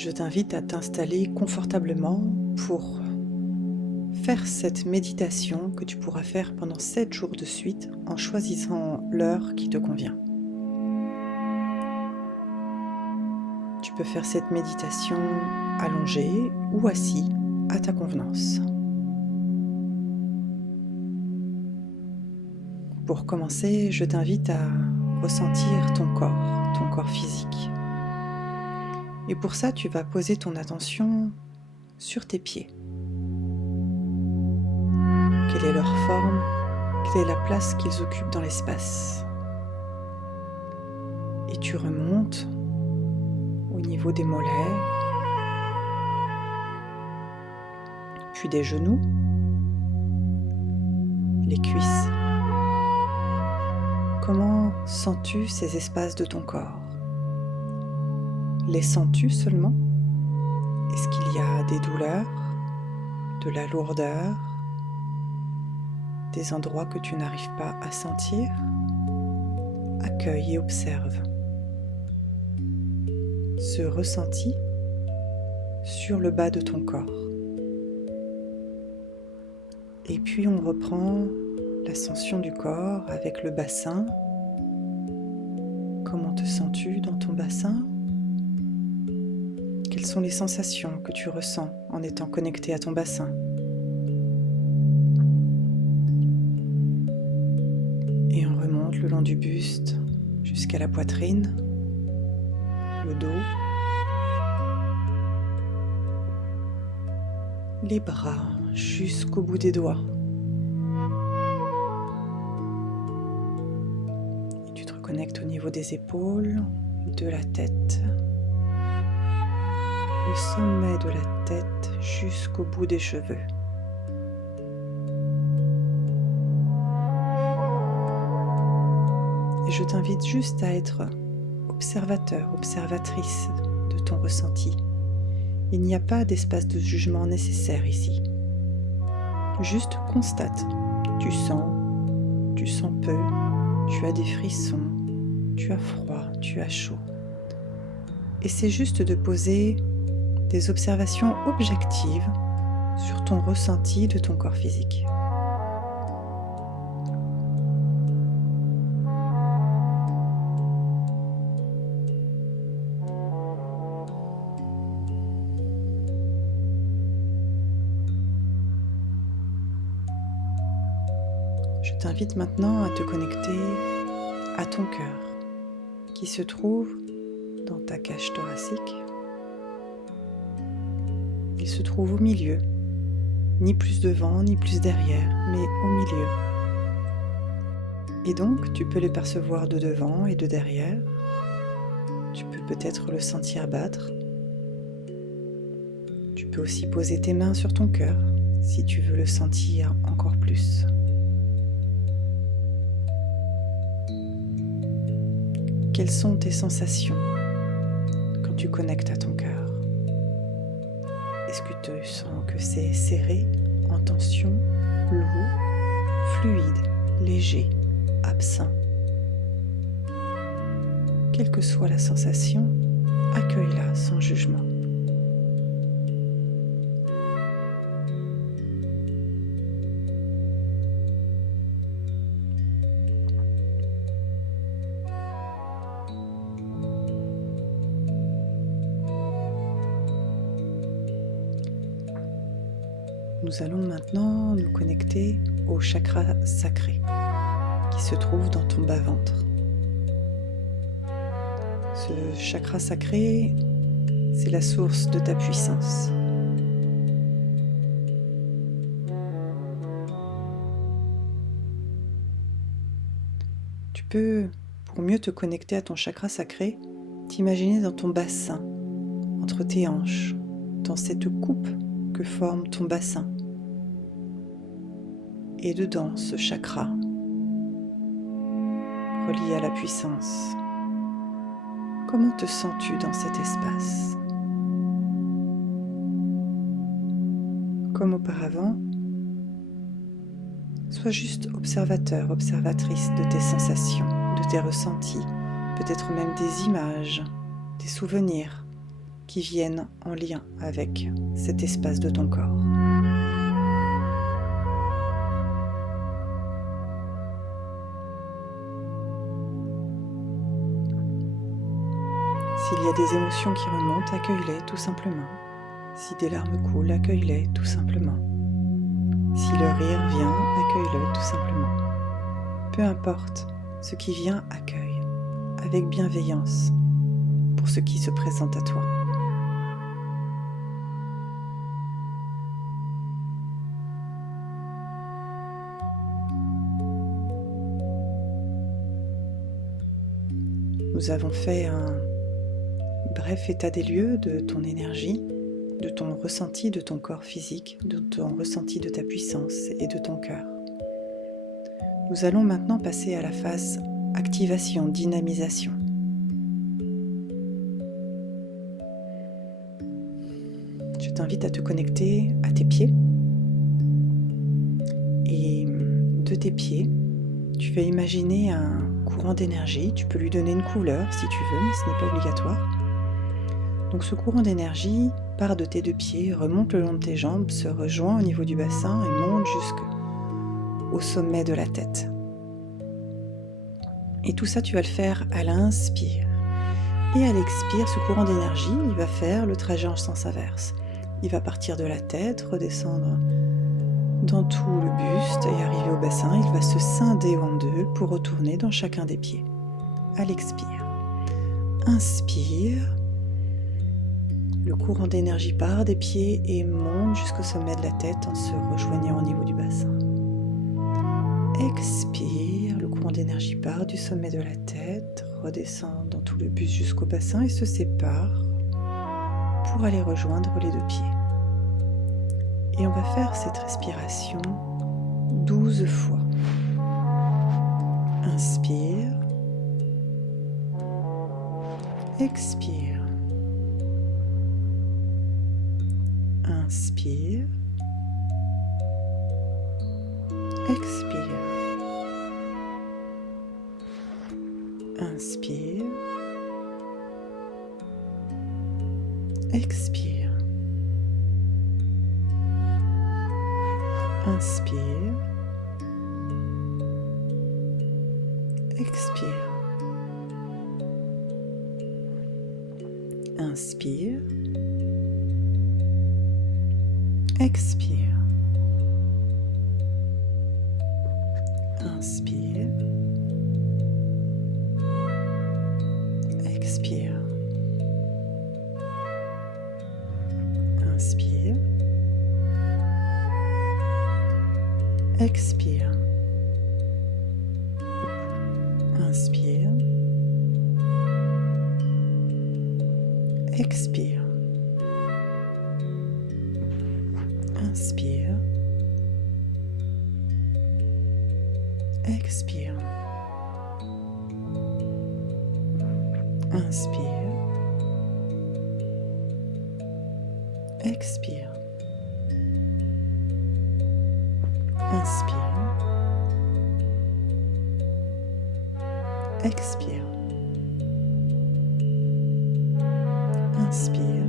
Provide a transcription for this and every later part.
je t'invite à t'installer confortablement pour faire cette méditation que tu pourras faire pendant 7 jours de suite en choisissant l'heure qui te convient. Tu peux faire cette méditation allongée ou assis à ta convenance. Pour commencer, je t'invite à ressentir ton corps physique. Et pour ça, tu vas poser ton attention sur tes pieds. Quelle est leur forme? Quelle est la place qu'ils occupent dans l'espace? Et tu remontes au niveau des mollets, puis des genoux, les cuisses. Comment sens-tu ces espaces de ton corps? Les sens-tu seulement? Est-ce qu'il y a des douleurs, de la lourdeur, des endroits que tu n'arrives pas à sentir? Accueille et observe ce ressenti sur le bas de ton corps. Et puis on reprend l'ascension du corps avec le bassin. Comment te sens-tu dans ton bassin? Quelles sont les sensations que tu ressens en étant connecté à ton bassin? Et on remonte le long du buste jusqu'à la poitrine, le dos, les bras jusqu'au bout des doigts. Et tu te reconnectes au niveau des épaules, de la tête, le sommet de la tête jusqu'au bout des cheveux. Et je t'invite juste à être observateur, observatrice de ton ressenti. Il n'y a pas d'espace de jugement nécessaire ici. Juste constate. Tu sens peu, tu as des frissons, tu as froid, tu as chaud. Et c'est juste de poser des observations objectives sur ton ressenti de ton corps physique. Je t'invite maintenant à te connecter à ton cœur qui se trouve dans ta cage thoracique. Il se trouve au milieu, ni plus devant ni plus derrière, mais au milieu. Et donc tu peux le percevoir de devant et de derrière. Tu peux peut-être le sentir battre. Tu peux aussi poser tes mains sur ton cœur si tu veux le sentir encore plus. Quelles sont tes sensations quand tu connectes à ton cœur? Est-ce que tu sens que c'est serré, en tension, lourd, fluide, léger, absent? Quelle que soit la sensation, accueille-la sans jugement. Nous allons maintenant nous connecter au chakra sacré qui se trouve dans ton bas-ventre. Ce chakra sacré, c'est la source de ta puissance. Tu peux, pour mieux te connecter à ton chakra sacré, t'imaginer dans ton bassin, entre tes hanches, dans cette coupe que forme ton bassin. Et dedans, ce chakra, relié à la puissance. Comment te sens-tu dans cet espace? Comme auparavant, sois juste observateur, observatrice de tes sensations, de tes ressentis, peut-être même des images, des souvenirs qui viennent en lien avec cet espace de ton corps. S'il y a des émotions qui remontent, accueille-les tout simplement. Si des larmes coulent, accueille-les tout simplement. Si le rire vient, accueille-le tout simplement. Peu importe, ce qui vient, accueille, avec bienveillance, pour ce qui se présente à toi. Nous avons fait un bref état des lieux de ton énergie, de ton ressenti de ton corps physique, de ton ressenti de ta puissance et de ton cœur. Nous allons maintenant passer à la phase activation, dynamisation. Je t'invite à te connecter à tes pieds. Et de tes pieds, tu vas imaginer un courant d'énergie. Tu peux lui donner une couleur si tu veux, mais ce n'est pas obligatoire. Donc ce courant d'énergie part de tes deux pieds, remonte le long de tes jambes, se rejoint au niveau du bassin et monte jusqu'au sommet de la tête. Et tout ça, tu vas le faire à l'inspire. Et à l'expire, ce courant d'énergie, il va faire le trajet en sens inverse. Il va partir de la tête, redescendre dans tout le buste et arriver au bassin. Il va se scinder en deux pour retourner dans chacun des pieds. À l'expire. Inspire. Le courant d'énergie part des pieds et monte jusqu'au sommet de la tête en se rejoignant au niveau du bassin. Expire, le courant d'énergie part du sommet de la tête, redescend dans tout le buste jusqu'au bassin et se sépare pour aller rejoindre les deux pieds. Et on va faire cette respiration 12 fois. Inspire. Expire. Inspire. Expire. Inspire. Expire. Inspire. Expire. Inspire. Expire. Inspire. Expire. Inspire. Expire. Inspire. Expire. Inspire. Expire. Inspire. Expire. Inspire. Expire. Inspire.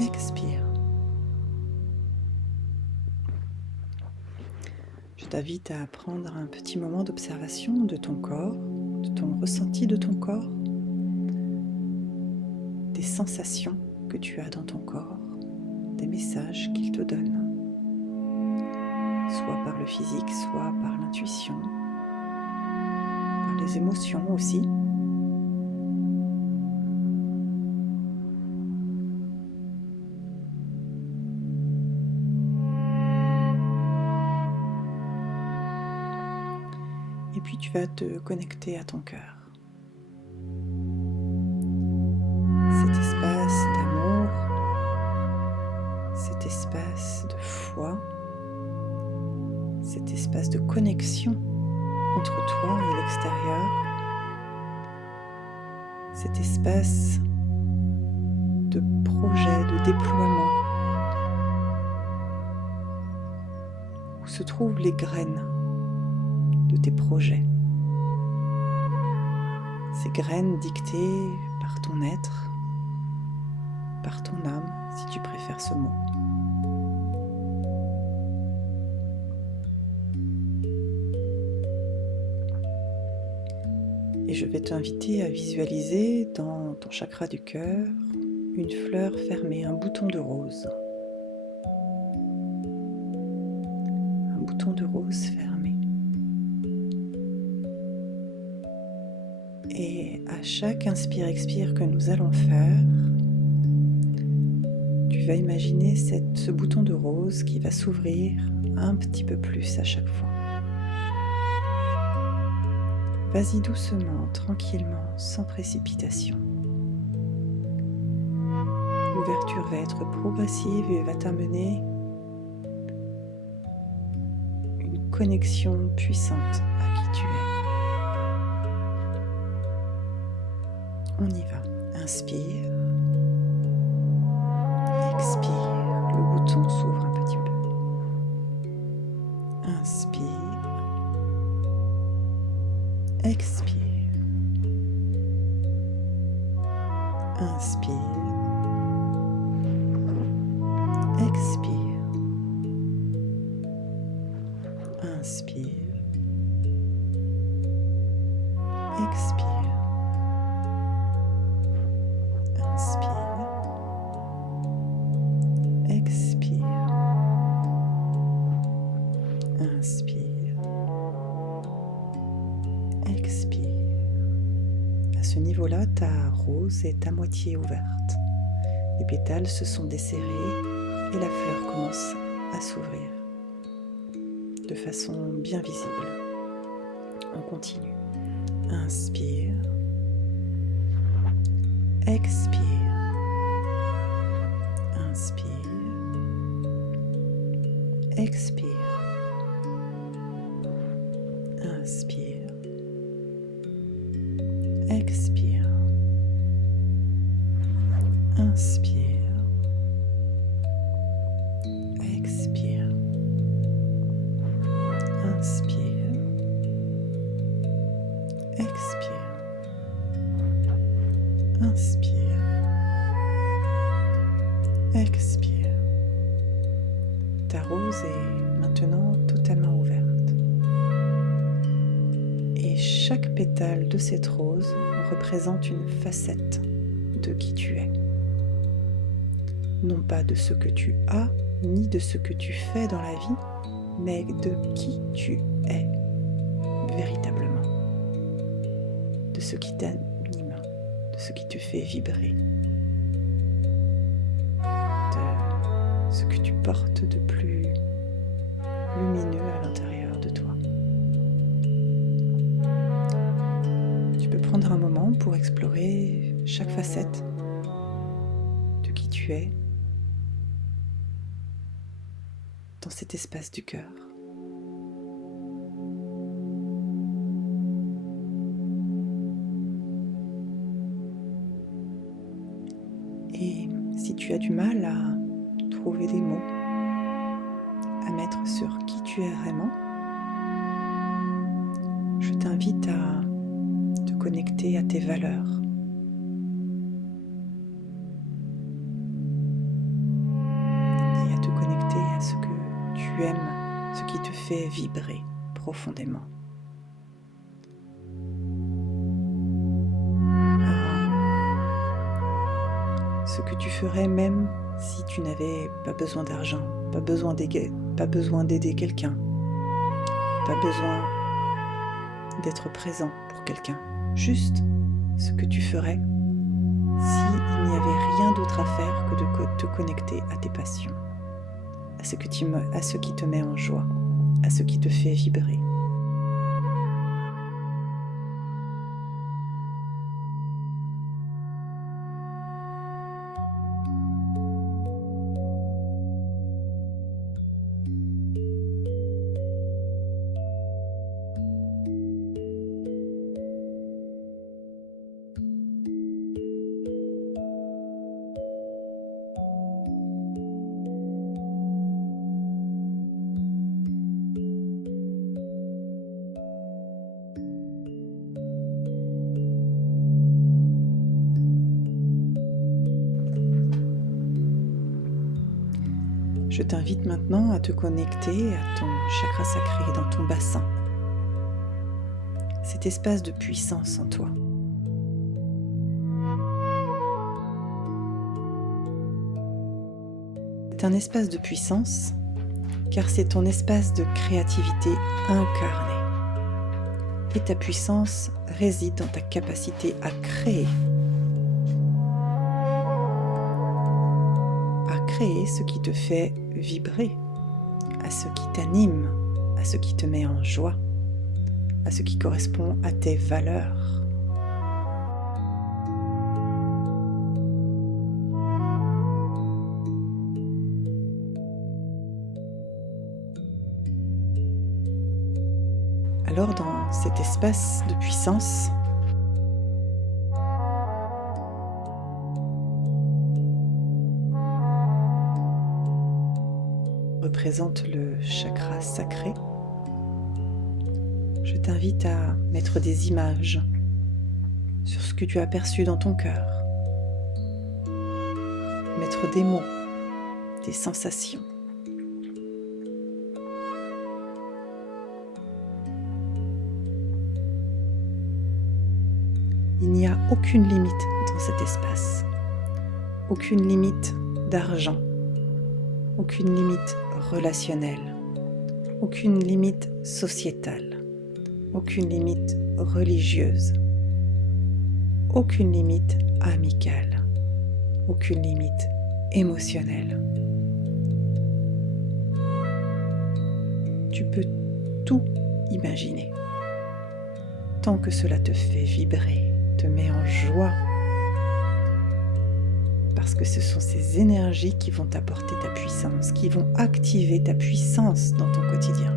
Expire. Je t'invite à prendre un petit moment d'observation de ton corps, de ton ressenti de ton corps, des sensations que tu as dans ton corps, des messages qu'il te donne, soit par le physique, soit par l'intuition, par les émotions aussi. Et puis tu vas te connecter à ton cœur. Cet espace d'amour, cet espace de foi, cet espace de connexion entre toi et l'extérieur, cet espace de projet, de déploiement, où se trouvent les graines de tes projets, ces graines dictées par ton être, par ton âme, si tu préfères ce mot. Et je vais t'inviter à visualiser dans ton chakra du cœur une fleur fermée, un bouton de rose. Un bouton de rose fermé. Et à chaque inspire-expire que nous allons faire, tu vas imaginer ce bouton de rose qui va s'ouvrir un petit peu plus à chaque fois. Vas-y doucement, tranquillement, sans précipitation. L'ouverture va être progressive et va t'amener une connexion puissante à qui tu es. On y va. Inspire. Expire. Le bouton s'ouvre un petit peu. Inspire. Expire. Inspire. Expire. Inspire. Expire. Inspire. Expire. Inspire. Expire. À ce niveau-là, ta rose est à moitié ouverte. Les pétales se sont desserrés et la fleur commence à s'ouvrir de façon bien visible. On continue. Inspire. Expire. Inspire. Expire. Inspire. Expire. Inspire. Expire. Inspire. Expire. Inspire. Expire. Ta rose est maintenant totalement ouverte. Et chaque pétale de cette rose représente une facette de qui tu es. Non pas de ce que tu as, ni de ce que tu fais dans la vie, mais de qui tu es véritablement. De ce qui t'anime, de ce qui te fait vibrer, de ce que tu portes de plus lumineux à l'intérieur de toi. Tu peux prendre un moment pour explorer chaque facette de qui tu es dans cet espace du cœur. Et si tu as du mal à trouver des mots, à mettre sur qui tu es vraiment, je t'invite à te connecter à tes valeurs. Et à te connecter à ce que tu aimes, ce qui te fait vibrer profondément. Ce que tu ferais même si tu n'avais pas besoin d'argent, pas besoin d'aider quelqu'un, pas besoin d'être présent pour quelqu'un. Juste ce que tu ferais s'il n'y avait rien d'autre à faire que de te connecter à tes passions, à ce qui te met en joie, à ce qui te fait vibrer. Je t'invite maintenant à te connecter à ton chakra sacré dans ton bassin, cet espace de puissance en toi. C'est un espace de puissance car c'est ton espace de créativité incarnée. Et ta puissance réside dans ta capacité à créer. À créer ce qui te fait vibrer, à ce qui t'anime, à ce qui te met en joie, à ce qui correspond à tes valeurs. Alors dans cet espace de puissance, représente le chakra sacré. Je t'invite à mettre des images sur ce que tu as perçu dans ton cœur, mettre des mots, des sensations. Il n'y a aucune limite dans cet espace, aucune limite d'argent, aucune limite relationnelle, aucune limite sociétale, aucune limite religieuse, aucune limite amicale, aucune limite émotionnelle. Tu peux tout imaginer, tant que cela te fait vibrer, te met en joie, parce que ce sont ces énergies qui vont t'apporter ta puissance, qui vont activer ta puissance dans ton quotidien.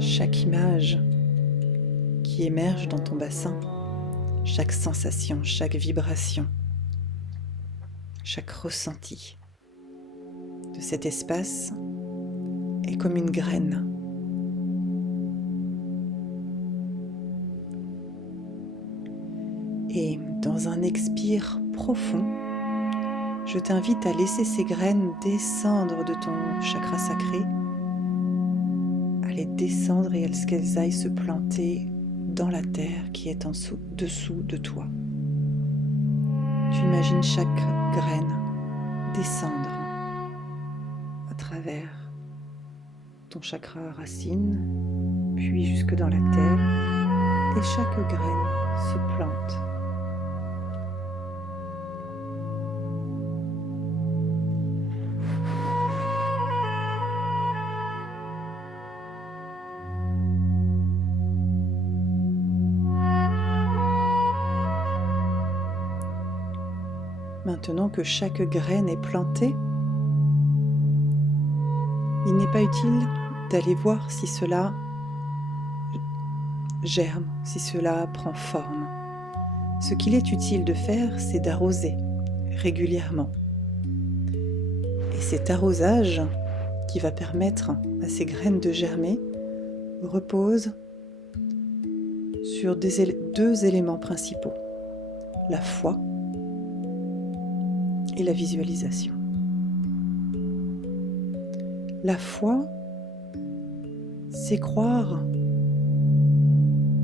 Chaque image qui émerge dans ton bassin, chaque sensation, chaque vibration, chaque ressenti de cet espace est comme une graine. Et dans un expire profond, je t'invite à laisser ces graines descendre de ton chakra sacré, descendre et qu'elles aillent se planter dans la terre qui est en dessous de toi. Tu imagines chaque graine descendre à travers ton chakra racine, puis jusque dans la terre, et chaque graine se plante. Maintenant que chaque graine est plantée, il n'est pas utile d'aller voir si cela germe, si cela prend forme. Ce qu'il est utile de faire, c'est d'arroser régulièrement. Et cet arrosage qui va permettre à ces graines de germer repose sur deux éléments principaux, la foi et la visualisation. La foi, c'est croire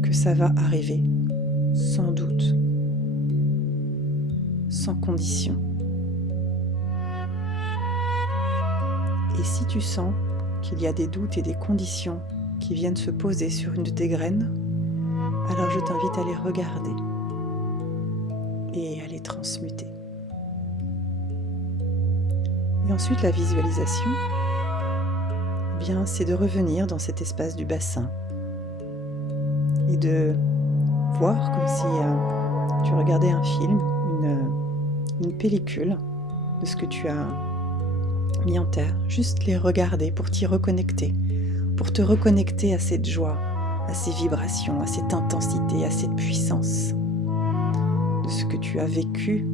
que ça va arriver, sans doute, sans condition. Et si tu sens qu'il y a des doutes et des conditions qui viennent se poser sur une de tes graines, alors je t'invite à les regarder et à les transmuter. Et ensuite, la visualisation, eh bien, c'est de revenir dans cet espace du bassin et de voir comme si tu regardais un film, une pellicule de ce que tu as mis en terre, juste les regarder pour t'y reconnecter, pour te reconnecter à cette joie, à ces vibrations, à cette intensité, à cette puissance de ce que tu as vécu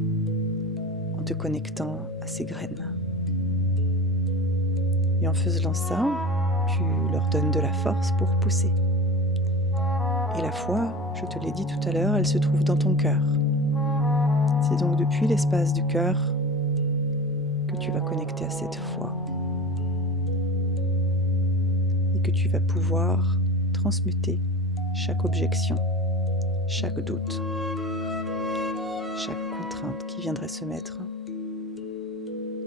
en te connectant à ces graines. Et en faisant ça, tu leur donnes de la force pour pousser. Et la foi, je te l'ai dit tout à l'heure, elle se trouve dans ton cœur. C'est donc depuis l'espace du cœur que tu vas connecter à cette foi. Et que tu vas pouvoir transmuter chaque objection, chaque doute, chaque contrainte qui viendrait se mettre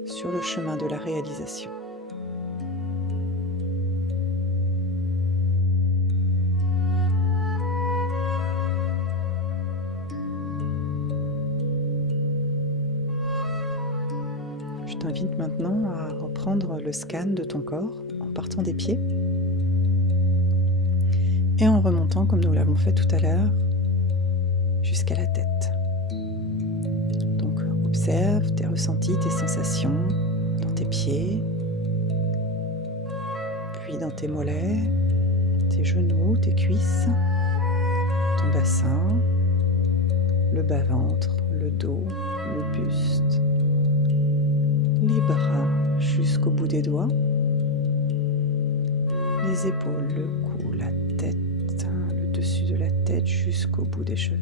sur le chemin de la réalisation. Je t'invite maintenant à reprendre le scan de ton corps en partant des pieds et en remontant, comme nous l'avons fait tout à l'heure, jusqu'à la tête. Donc observe tes ressentis, tes sensations dans tes pieds, puis dans tes mollets, tes genoux, tes cuisses, ton bassin, le bas-ventre, le dos, le buste, les bras jusqu'au bout des doigts, les épaules, le cou, la tête, le dessus de la tête jusqu'au bout des cheveux.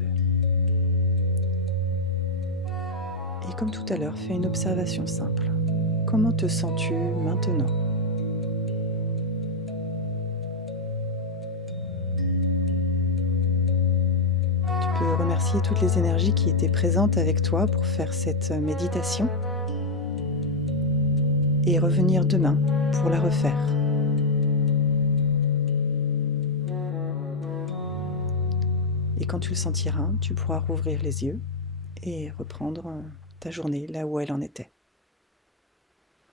Et comme tout à l'heure, fais une observation simple. Comment te sens-tu maintenant ? Tu peux remercier toutes les énergies qui étaient présentes avec toi pour faire cette méditation et revenir demain pour la refaire. Et quand tu le sentiras, tu pourras rouvrir les yeux et reprendre ta journée là où elle en était.